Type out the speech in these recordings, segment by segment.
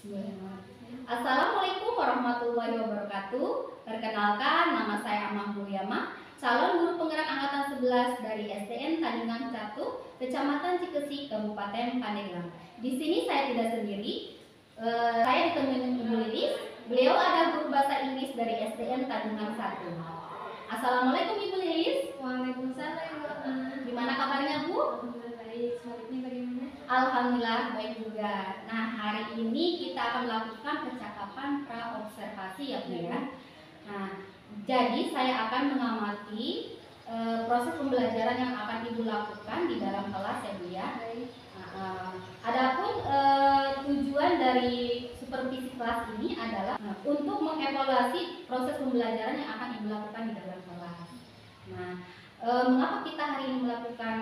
Bismillahirrahmanirrahim. Assalamualaikum warahmatullahi wabarakatuh. Perkenalkan, nama saya Amah Mulyama, calon guru penggerak angkatan 11 dari SDN Tanjungan Catu, Kecamatan Cikesi, Kabupaten Pandeglang. Di sini saya tidak sendiri. Saya ditemani Ibu Lilis. Beliau adalah guru bahasa Inggris dari SDN Tanjungan 1. Assalamualaikum Ibu Lilis. Waalaikumsalam Ibu Amah. Gimana kabarnya Bu? Alhamdulillah baik. Selanjutnya bagaimana? Alhamdulillah baik juga. Nah, hari ini kita akan melakukan percakapan pra-observasi ya Bu ya. Nah, jadi saya akan mengamati proses pembelajaran yang akan Ibu lakukan di dalam kelas ya Bu ya. Adapun tujuan dari supervisi kelas ini adalah untuk mengevaluasi proses pembelajaran yang akan Ibu lakukan di dalam kelas. Nah, mengapa kita hari ini melakukan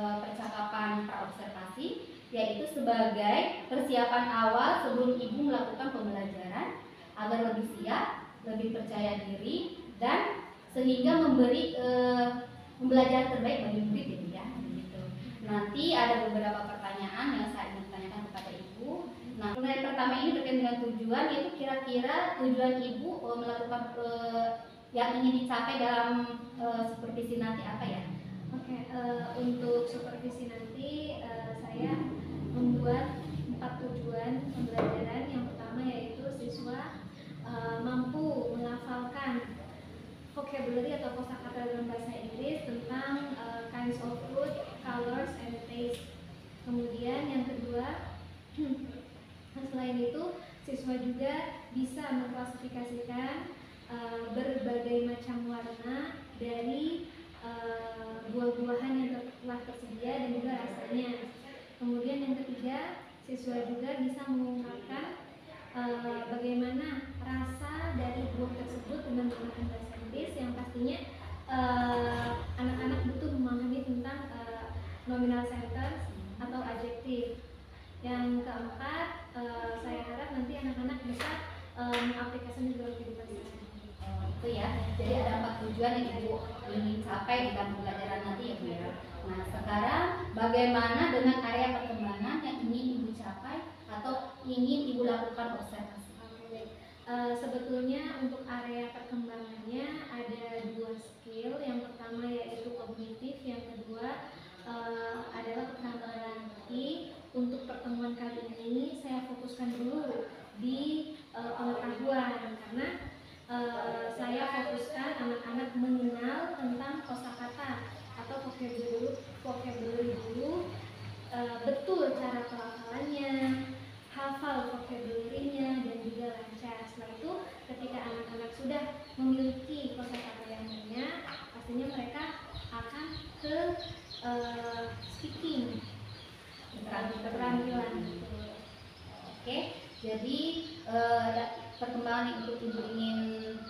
percakapan praobservasi, yaitu sebagai persiapan awal sebelum Ibu melakukan pembelajaran agar lebih siap, lebih percaya diri, dan sehingga memberi pembelajaran terbaik bagi murid ya. Gitu. Nanti ada beberapa pertanyaan yang saya ingin tanyakan kepada Ibu. Nah, pertanyaan pertama ini terkait dengan tujuan, yaitu kira-kira tujuan Ibu melakukan yang ingin dicapai dalam supervisi nanti apa ya? Oke, untuk supervisi nanti saya membuat 4 tujuan pembelajaran. Yang pertama yaitu siswa mampu menghafalkan vocabulary atau kosakata dalam bahasa Inggris tentang kinds of food, colors, and taste. Kemudian yang kedua, selain itu siswa juga bisa mengklasifikasikan berbagai macam warna dari buah-buahan yang telah tersedia dan juga rasanya. Kemudian yang ketiga, siswa juga bisa mengungkapkan bagaimana rasa dari buah tersebut dengan menggunakan bahasa Inggris, yang pastinya anak-anak butuh memahami tentang nominal sentence atau adjektif. Yang keempat, saya harap nanti anak-anak bisa mengaplikasikan dalam kehidupan sehari-hari. Itu ya. Jadi ada 4 tujuan yang Ibu ingin capai di dalam pembelajaran nanti ya Bu ya. Nah, sekarang bagaimana dengan area perkembangan yang ingin Ibu capai atau ingin Ibu lakukan observasi? Sebetulnya untuk area perkembangannya ada 2 skill. Yang pertama yaitu kognitif, yang kedua adalah keterampilan hati. Untuk pertemuan kali ini saya fokuskan dulu di pengetahuan, karena saya fokuskan anak-anak mengenal tentang kosakata atau vocabulary dulu, betul cara pelafalannya, hafal vocabulary-nya, dan juga lancar. Setelah itu ketika anak-anak sudah memiliki kosakata yang banyak, pastinya mereka akan ke speaking, keterampilan. Oke, jadi perkembangan yang Ibu ingin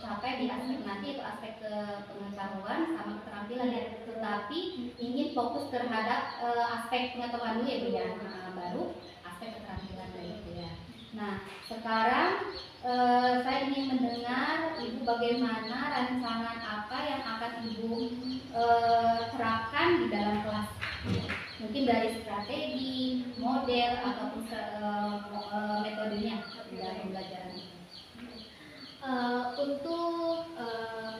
capai di aspek nanti itu aspek pengetahuan sama keterampilan ya, tetapi ingin fokus terhadap aspek pengetahuan dulu ya Bu ya, baru aspek keterampilan dari itu ya. Nah, sekarang saya ingin mendengar Ibu bagaimana rancangan apa yang akan Ibu terapkan di dalam kelas. Mungkin dari strategi, model, ataupun metodenya di dalam pembelajaran. Untuk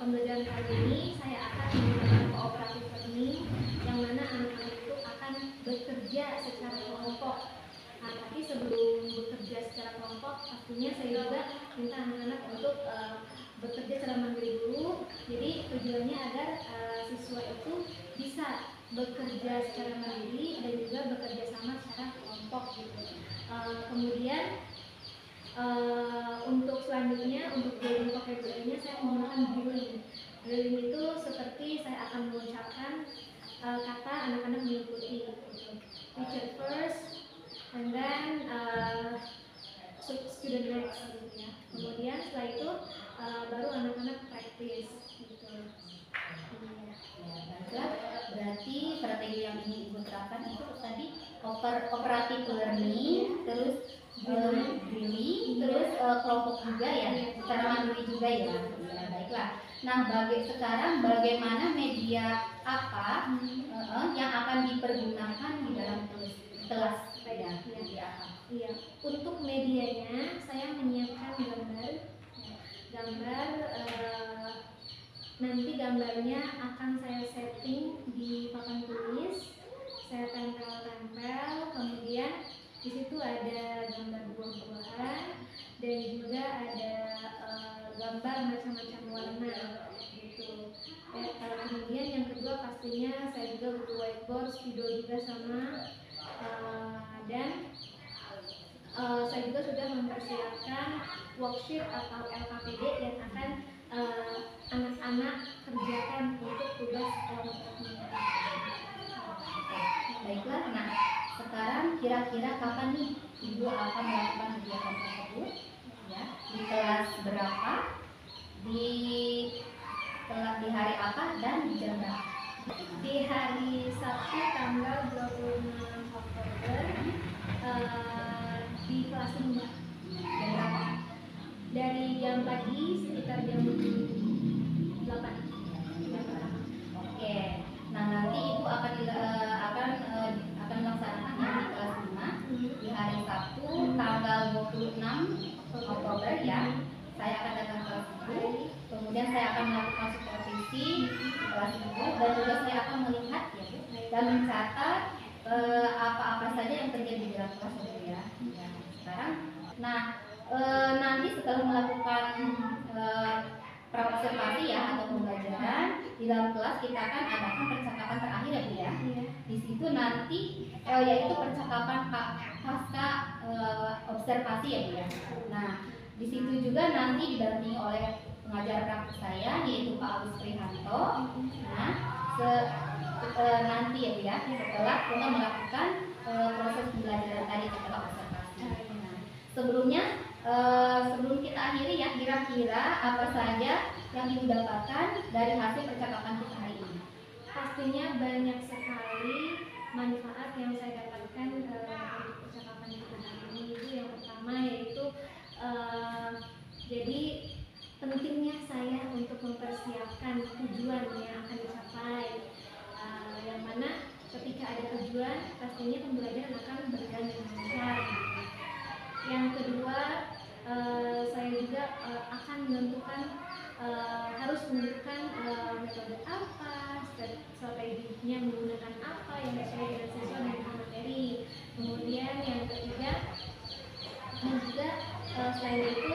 pembelajaran kali ini saya akan menggunakan cooperative learning, yang mana anak-anak itu akan bekerja secara kelompok. Nah, tapi sebelum bekerja secara kelompok, pastinya saya juga minta anak-anak untuk bekerja secara mandiri dulu. Jadi tujuannya agar siswa itu bisa bekerja secara mandiri dan juga bekerja sama secara kelompok gitu. Kemudian untuk selanjutnya, untuk building vocabulary-nya saya menggunakan drilling. Drilling itu seperti saya akan mengucapkan kata, anak-anak mengikuti teacher first and then student next gitu ya. Kemudian setelah itu baru anak-anak practice gitu. Ya, berarti strategi yang ingin Ibu terapkan itu tadi cooperative learning, terus drilling, terus kelompok juga ya, secara mandiri juga ya. Ya, baiklah. Nah, sekarang bagaimana media apa yang akan dipergunakan di dalam kelas ya? Iya. Untuk medianya tanggalnya akan saya setting di papan tulis, saya tempel-tempel, kemudian di situ ada gambar buah-buahan dan juga ada gambar macam-macam warna gitu. Kemudian yang kedua pastinya saya juga butuh whiteboard, spidol juga sama, dan saya juga sudah mempersiapkan worksheet atau LKPD yang akan anak-anak kerjakan untuk tugas kelompoknya. Baiklah, nah sekarang kira-kira kapan nih Ibu akan melakukan kegiatan tersebut? Ya, di kelas berapa? Di hari apa dan di jam berapa? Di hari Sabtu tanggal 26 Oktober di kelas 5. Jam berapa? Dari jam pagi sekitar jam 8. Oke. Nah, nanti Ibu akan melaksanakannya di kelas 5 di hari Sabtu tanggal 26 Oktober ya. Saya akan datang ke kelas Ibu, kemudian saya akan melakukan supervisi di kelas Ibu dan juga saya akan melihat ya Bu dan mencatat apa-apa saja yang terjadi di dalam kelas Ibu ya. Sekarang, nah nanti setelah melakukan praobservasi ya atau pembelajaran di dalam kelas kita akan adakan percakapan terakhir ya Bu ya. Di situ nanti yaitu percakapan pasca observasi ya Bu ya. Nah, di situ juga nanti didampingi oleh pengajar praktik saya yaitu Pak Agus Prihanto. Nah, nanti ya Bu ya setelah kita melakukan proses pembelajaran tadi setelah observasi. Nah, sebelum kita akhiri ya, kira-kira apa saja yang Ibu dapatkan dari hasil percakapan kita hari ini? Pastinya banyak sekali manfaat yang saya dapatkan dari percakapan kita hari ini. Itu yang pertama yaitu jadi pentingnya saya untuk mempersiapkan tujuan yang akan dicapai, yang mana ketika ada tujuan pastinya pembelajaran akan berjalan dengan lancar. Yang kedua, saya juga akan harus menentukan metode apa, strateginya menggunakan apa yang sesuai dengan siswa dan materi. Kemudian yang ketiga, dan juga selain itu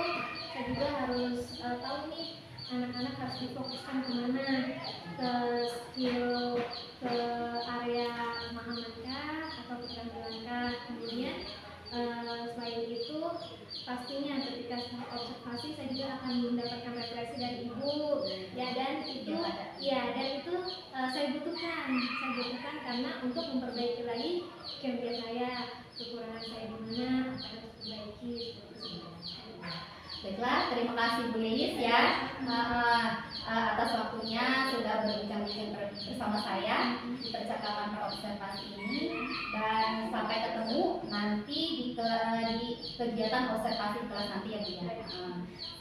saya juga harus tahu nih anak-anak harus difokuskan kemana, ke skill, ke area pemahamankah atau keterampilankah. Kemudian selain itu pastinya ketika observasi saya juga akan mendapatkan referensi dari Ibu ya, dan itu saya butuhkan karena untuk memperbaiki lagi kinerja saya, kekurangan saya di mana akan diperbaiki. Baiklah, terima kasih Bu Lilis ya atas waktunya sudah berbincang-bincang bersama saya di percakapan praobservasi ini, dan sampai ketemu nanti di kegiatan observasi kelas nanti ya Bu ya.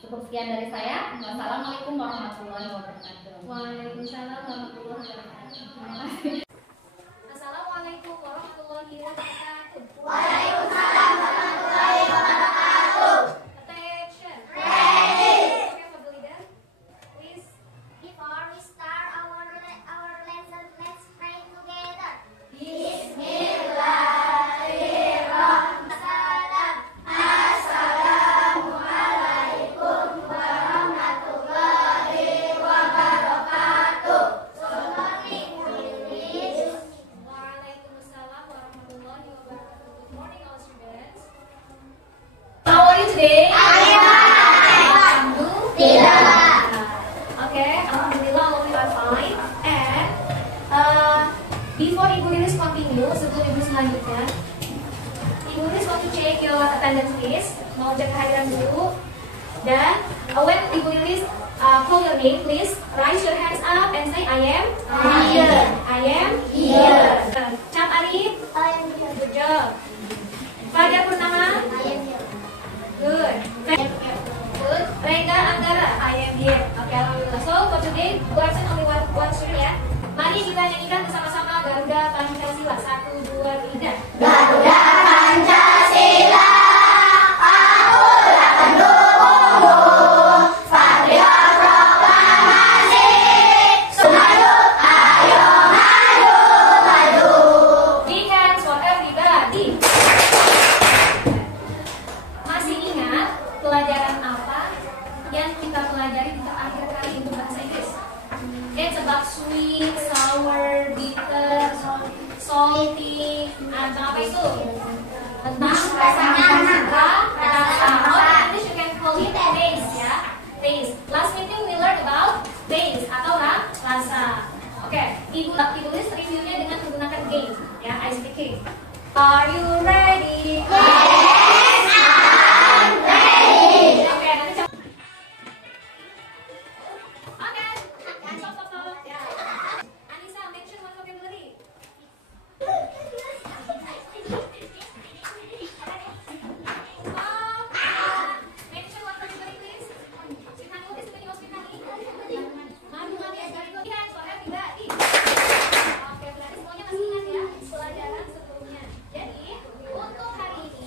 Cukup sekian dari saya. Wassalamualaikum warahmatullahi wabarakatuh. Waalaikumsalam warahmatullahi wabarakatuh. Terima kasih. Assalamualaikum warahmatullahi wabarakatuh. Waalaikumsalam warahmatullahi wabarakatuh. Attention. Ready. Okay, for the leader, please. Before we start our lesson, let's pray together. Bismillahirrahmanirrahim. Assalamualaikum warahmatullahi wabarakatuh. So morning, Lilis. Waalaikumsalam warahmatullahi wabarakatuh. Good morning, all students. How are you today? Tidak. Okay, alhamdulillah, all of you are fine. And before Ibu Lilis continue, sebelum Ibu selanjutnya, Ibu Lilis want to check your attendance list. Mau cek kehadiran dulu. Dan when Ibu Lilis call your name, please raise your hands up and say I am Here. I am Here. Cap Arif, I am here. good job. Fajar Purnama, I am here. good. Good. Rengga Anggara, I am here. Okay, alhamdulillah. So for today, we absent only one student ya. Mari kita nyanyikan bersama-sama Garuda Pancasila. 1, 2, 3. Garuda Pancasila, aku akan dukungmu. Patriot proklamasi, salty, tentang apa itu? Tentang rasanya, rasa. Oh, in English you can call it taste ya. Taste. Last meeting we learn about taste atau rasa. Oke, ibu tulis reviewnya dengan menggunakan game ya, ice speaking. Are you ready? Yes, I'm ready. Oke, nanti coba. Oke, stop. Ya. Anissa, mention one vocabulary. Mention one vocabulary, please. Sweet honey, what is the meaning of sweet honey? Madu manis, very good. Lihat, soalnya tidak di. Oke, berarti semuanya masih ingat ya pelajaran sebelumnya. Jadi, untuk hari ini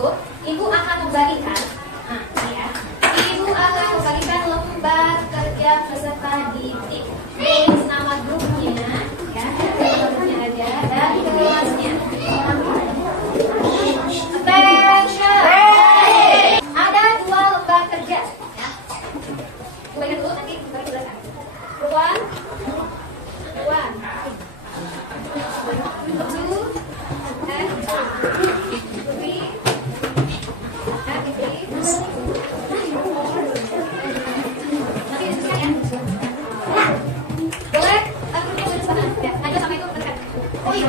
group, Ibu akan membagikan. Nah, ini ya. Ibu akan membagikan lembar kerja peserta didik. Tulis nama grupnya, ya, grupnya aja dan kelasnya. Attention. Ada 2 lembar kerja. Ya. Bagian dulu nanti baru tuliskan. One, two, and three, and three. Nanti dituliskan ya. Boleh, aku tulis di sana. Ya, aja sampai itu dekat. Oh iya.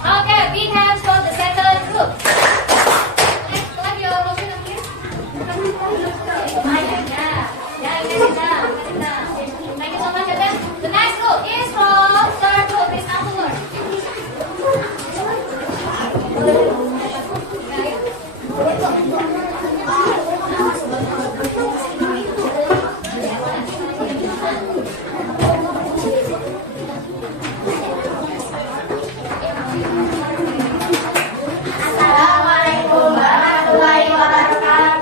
Okay, big hands for the second group. Next, collect your motion up here. Thank you so much. And then the next group is from third group. Please come forward. Assalamualaikum warahmatullahi wabarakatuh.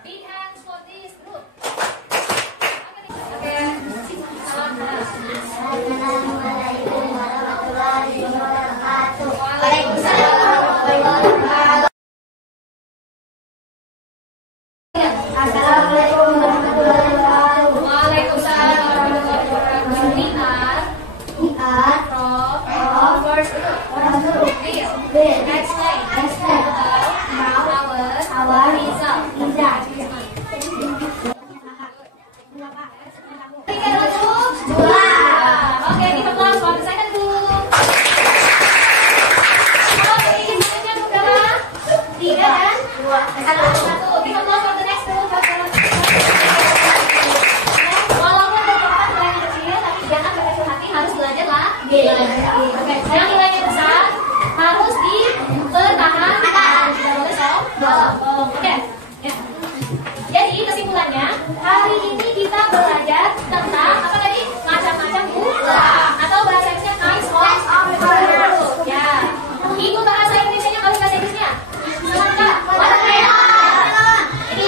Big hands for this group. Assalamualaikum warahmatullahi wabarakatuh. Waalaikumsalam warahmatullahi wabarakatuh. Assalamualaikum warahmatullahi wabarakatuh. Waalaikumsalam warahmatullahi wabarakatuh. We are from first group. Bill. Explain about our result. Okay, kita kelas for the second group. Berapa? 3 dan 1. Kita kelas for the next group. Walaupun bertempat nilainya kecil, tapi jangan berkecil hati, harus belajar lah. Oke, yang nilainya besar harus di Oke. Ya. Jadi kesimpulannya, hari ini kita belajar tentang apa tadi? Macam-macam buah atau bahasa Inggrisnya kinds of fruit. Ya. Ibu bahasa Inggrisnya kalau bahasa Inggrisnya. Selanjutnya, watermelon. Ini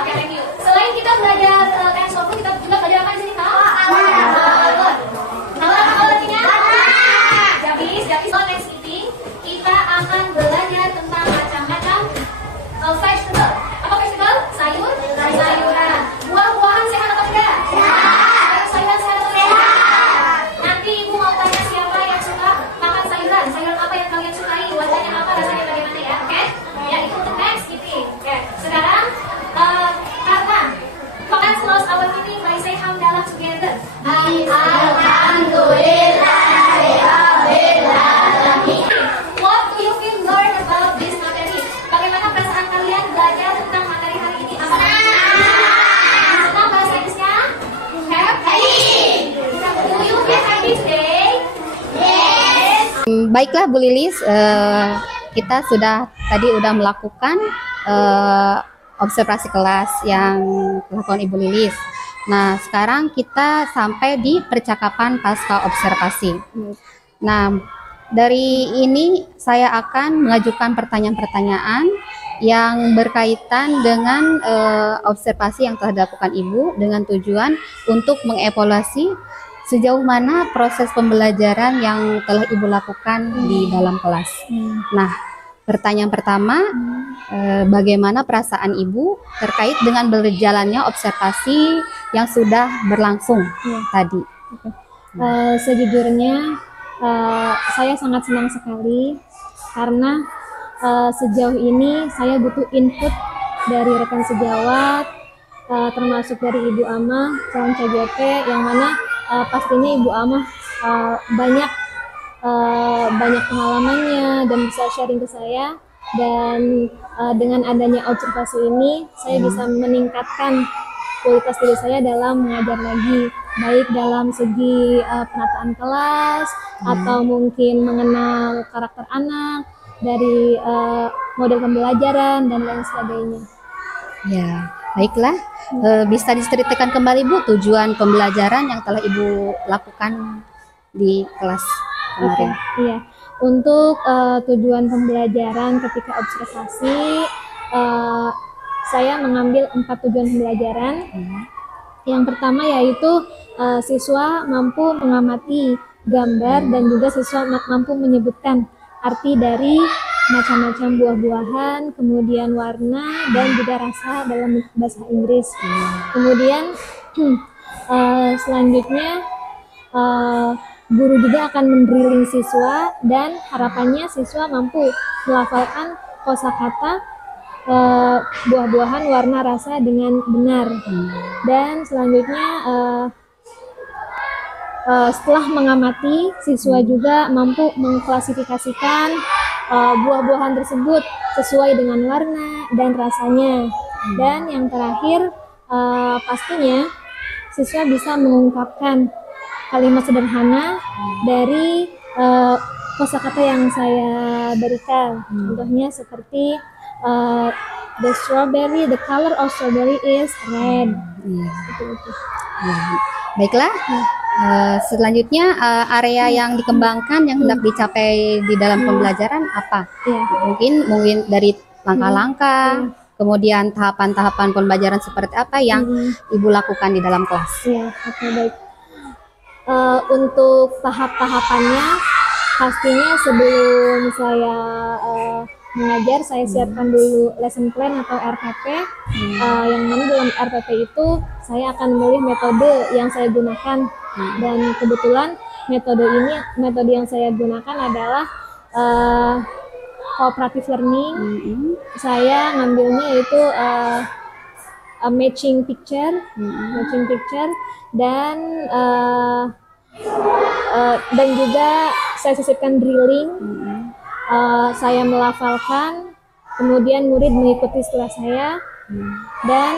Oke, thank you. Selain kita belajar kinds of fruit, kita juga belajar apa di sini, Kak? Tahu apa artinya? Jadi, so next meeting kita akan belajar tentang macam-macam vegetable. Apa vegetable? Sayuran. Buah-buahan sehat atau tidak? Sayuran sehat atau tidak? Nanti ibu mau tanya siapa yang suka makan sayuran. Sayuran apa yang kalian sukai? Warnanya apa? Rasanya bagaimana ya? Oke? Ya, itu untuk next meeting. Oke. Sekarang karena let's close our meeting by say hamdalah together. What do you feel learn about this materi? Bagaimana perasaan kalian belajar tentang materi hari ini? Apa? Senang bahasa Inggrisnya? Happy. Do you feel happy today? Baiklah Bu Lilis, kita tadi udah melakukan observasi kelas yang dilakukan Ibu Lilis. Nah, sekarang kita sampai di percakapan pasca observasi. Nah, dari ini saya akan mengajukan pertanyaan-pertanyaan yang berkaitan dengan observasi yang telah dilakukan Ibu dengan tujuan untuk mengevaluasi sejauh mana proses pembelajaran yang telah Ibu lakukan di dalam kelas. Nah, pertanyaan pertama, bagaimana perasaan Ibu terkait dengan berjalannya observasi yang sudah berlangsung tadi? Sejujurnya saya sangat senang sekali karena sejauh ini saya butuh input dari rekan sejawat, termasuk dari Ibu Amah, calon CGP, yang mana pastinya Ibu Amah banyak pengalamannya dan bisa sharing ke saya, dan dengan adanya observasi ini saya bisa meningkatkan kualitas diri saya dalam mengajar lagi, baik dalam segi penataan kelas atau mungkin mengenal karakter anak dari model pembelajaran dan lain sebagainya. Ya, baiklah. Bisa diceritakan kembali Bu tujuan pembelajaran yang telah Ibu lakukan di kelas kemarin? Iya, untuk tujuan pembelajaran ketika observasi, saya mengambil 4 tujuan pembelajaran. Yang pertama yaitu siswa mampu mengamati gambar dan juga siswa mampu menyebutkan arti dari macam-macam buah-buahan, kemudian warna dan juga rasa dalam bahasa Inggris. Kemudian selanjutnya guru juga akan mendrilling siswa dan harapannya siswa mampu melafalkan kosakata buah-buahan warna rasa dengan benar. Dan selanjutnya setelah mengamati, siswa juga mampu mengklasifikasikan buah-buahan tersebut sesuai dengan warna dan rasanya. Dan yang terakhir pastinya siswa bisa mengungkapkan kalimat sederhana dari kosakata yang saya berikan. Contohnya seperti the strawberry, the color of strawberry is red. Itu. Baiklah. Selanjutnya area yang dikembangkan yang hendak dicapai di dalam pembelajaran apa? Mungkin dari langkah-langkah, kemudian tahapan-tahapan pembelajaran seperti apa yang Ibu lakukan di dalam kelas? Oke, baik. Untuk tahap-tahapannya pastinya sebelum saya mengajar, saya siapkan dulu lesson plan atau RPP, yang mana dalam RPP itu saya akan memilih metode yang saya gunakan, dan kebetulan metode yang saya gunakan adalah cooperative learning. Saya ngambilnya yaitu matching picture, dan juga saya sisipkan drilling. Saya melafalkan, kemudian murid mengikuti setelah saya, dan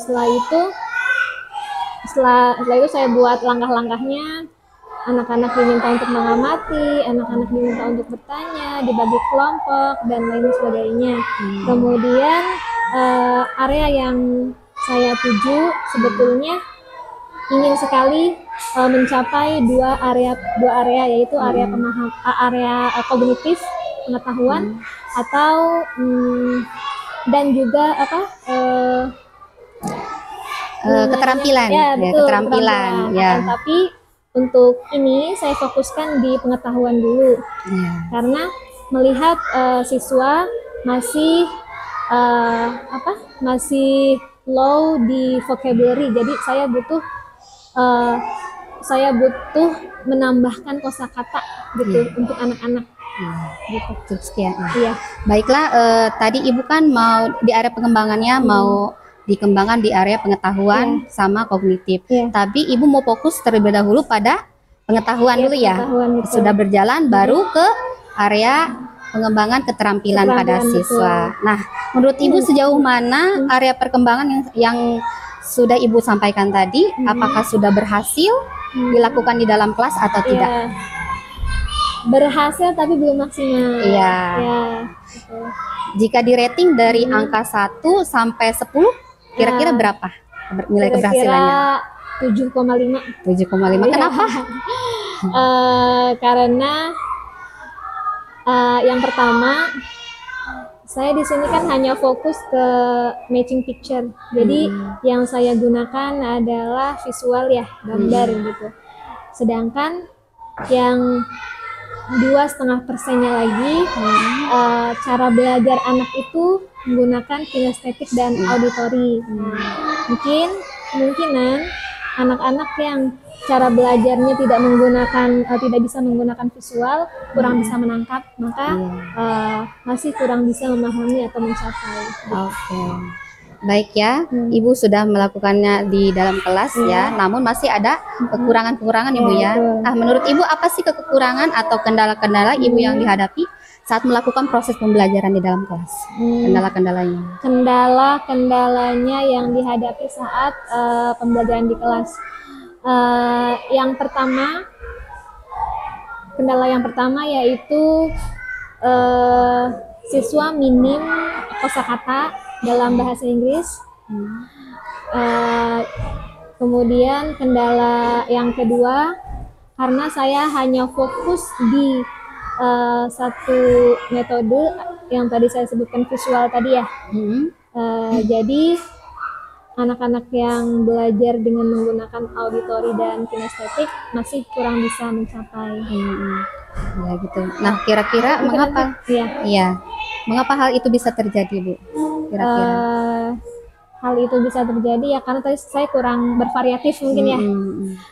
setelah itu setelah itu saya buat langkah-langkahnya. Anak-anak diminta untuk mengamati, anak-anak diminta untuk bertanya, dibagi kelompok dan lain sebagainya. Kemudian area yang saya tuju sebetulnya ingin sekali mencapai dua area yaitu area area kognitif pengetahuan atau dan juga keterampilan, ya, betul, keterampilan, ya. Tapi untuk ini saya fokuskan di pengetahuan dulu, karena melihat siswa masih masih low di vocabulary, jadi saya butuh menambahkan kosakata gitu untuk anak-anak. Gitu. Sekian. Iya. Baiklah, tadi Ibu kan mau di area pengembangannya mau dikembangkan di area pengetahuan sama kognitif. Tapi Ibu mau fokus terlebih dahulu pada pengetahuan dulu ya. Sudah berjalan baru ke area pengembangan keterampilan pada siswa. Nah, menurut Ibu sejauh mana area perkembangan yang sudah Ibu sampaikan tadi, apakah sudah berhasil dilakukan di dalam kelas atau tidak? Berhasil tapi belum maksimal. Iya. Gitu. Jika di rating dari angka 1 sampai 10, kira-kira berapa nilai keberhasilannya? 7,5. 7,5. Kenapa? Karena yang pertama, saya di sini kan hanya fokus ke matching picture. Jadi yang saya gunakan adalah visual ya, gambar gitu. Sedangkan yang 2,5%-nya lagi cara belajar anak itu menggunakan kinestetik dan auditori. Kemungkinan anak-anak yang cara belajarnya tidak bisa menggunakan visual, kurang bisa menangkap, maka masih kurang bisa memahami atau mencapai. Oke. Baik ya, Ibu sudah melakukannya di dalam kelas ya, namun masih ada kekurangan-kekurangan Ibu ya. Menurut Ibu apa sih kekurangan atau kendala-kendala Ibu yang dihadapi saat melakukan proses pembelajaran di dalam kelas? Kendala-kendalanya. Kendala-kendalanya yang dihadapi saat pembelajaran di kelas. Kendala yang pertama yaitu siswa minim kosakata dalam bahasa Inggris. Kemudian kendala yang kedua, karena saya hanya fokus di satu metode yang tadi saya sebutkan visual tadi ya. Jadi anak-anak yang belajar dengan menggunakan auditori dan kinestetik masih kurang bisa mencapai. Ya gitu. Nah, kira-kira mengapa? Iya. Mengapa hal itu bisa terjadi, Bu? Kira-kira. Hal itu bisa terjadi ya karena tadi saya kurang bervariatif mungkin ya.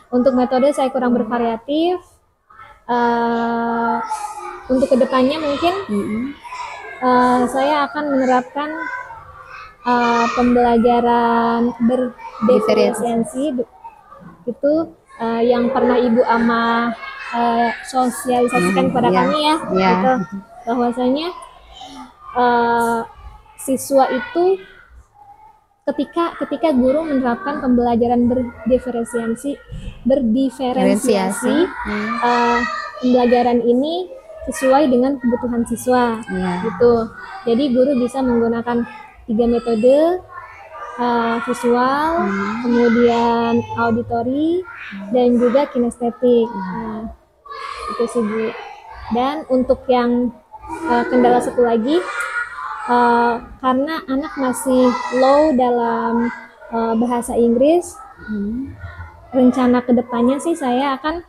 Untuk metode saya kurang bervariatif. Untuk kedepannya mungkin saya akan menerapkan pembelajaran berdiferensiasi itu yang pernah Ibu Ama sosialisasikan kepada kami ya, gitu. Bahwasanya siswa itu ketika guru menerapkan pembelajaran berdiferensiasi pembelajaran ini sesuai dengan kebutuhan siswa, gitu. Jadi guru bisa menggunakan 3 metode, visual, kemudian auditori, dan juga kinestetik. Itu sih Bu. Dan untuk yang kendala satu lagi, karena anak masih low dalam bahasa Inggris, rencana kedepannya sih saya akan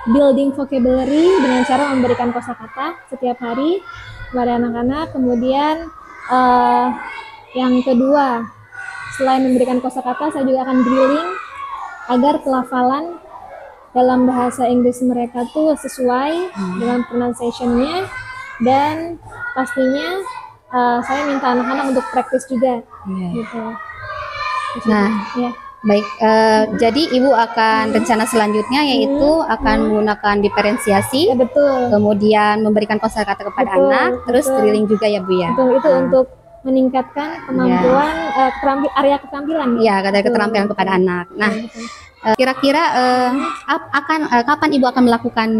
building vocabulary dengan cara memberikan kosakata setiap hari kepada anak-anak. Kemudian yang kedua, selain memberikan kosakata, saya juga akan drilling agar pelafalan dalam bahasa Inggris mereka tuh sesuai dengan pronunciation-nya, dan pastinya saya minta anak-anak untuk praktis juga. Gitu. Nah, baik. Jadi Ibu akan rencana selanjutnya yaitu akan menggunakan diferensiasi, betul. Kemudian memberikan kosakata kepada anak, terus drilling juga ya Bu ya. Betul, itu untuk meningkatkan kemampuan area keterampilan. Ya, ada keterampilan kepada anak. Nah, kira-kira kapan Ibu akan melakukan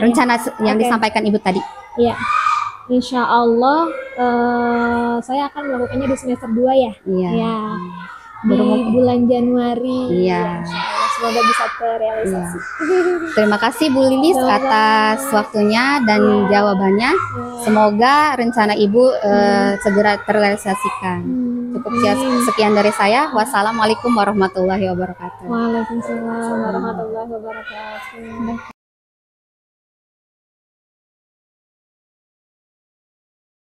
rencana yang disampaikan Ibu tadi? Iya, insya Allah saya akan melakukannya di semester 2 ya. Iya. Ya, di bulan Januari. Iya. Semoga bisa terrealisasi. Terima kasih Bu Lilis atas waktunya dan jawabannya. Semoga rencana Ibu segera terrealisasikan. Cukup sekian dari saya. Wassalamualaikum warahmatullahi wabarakatuh. Waalaikumsalam warahmatullahi wabarakatuh.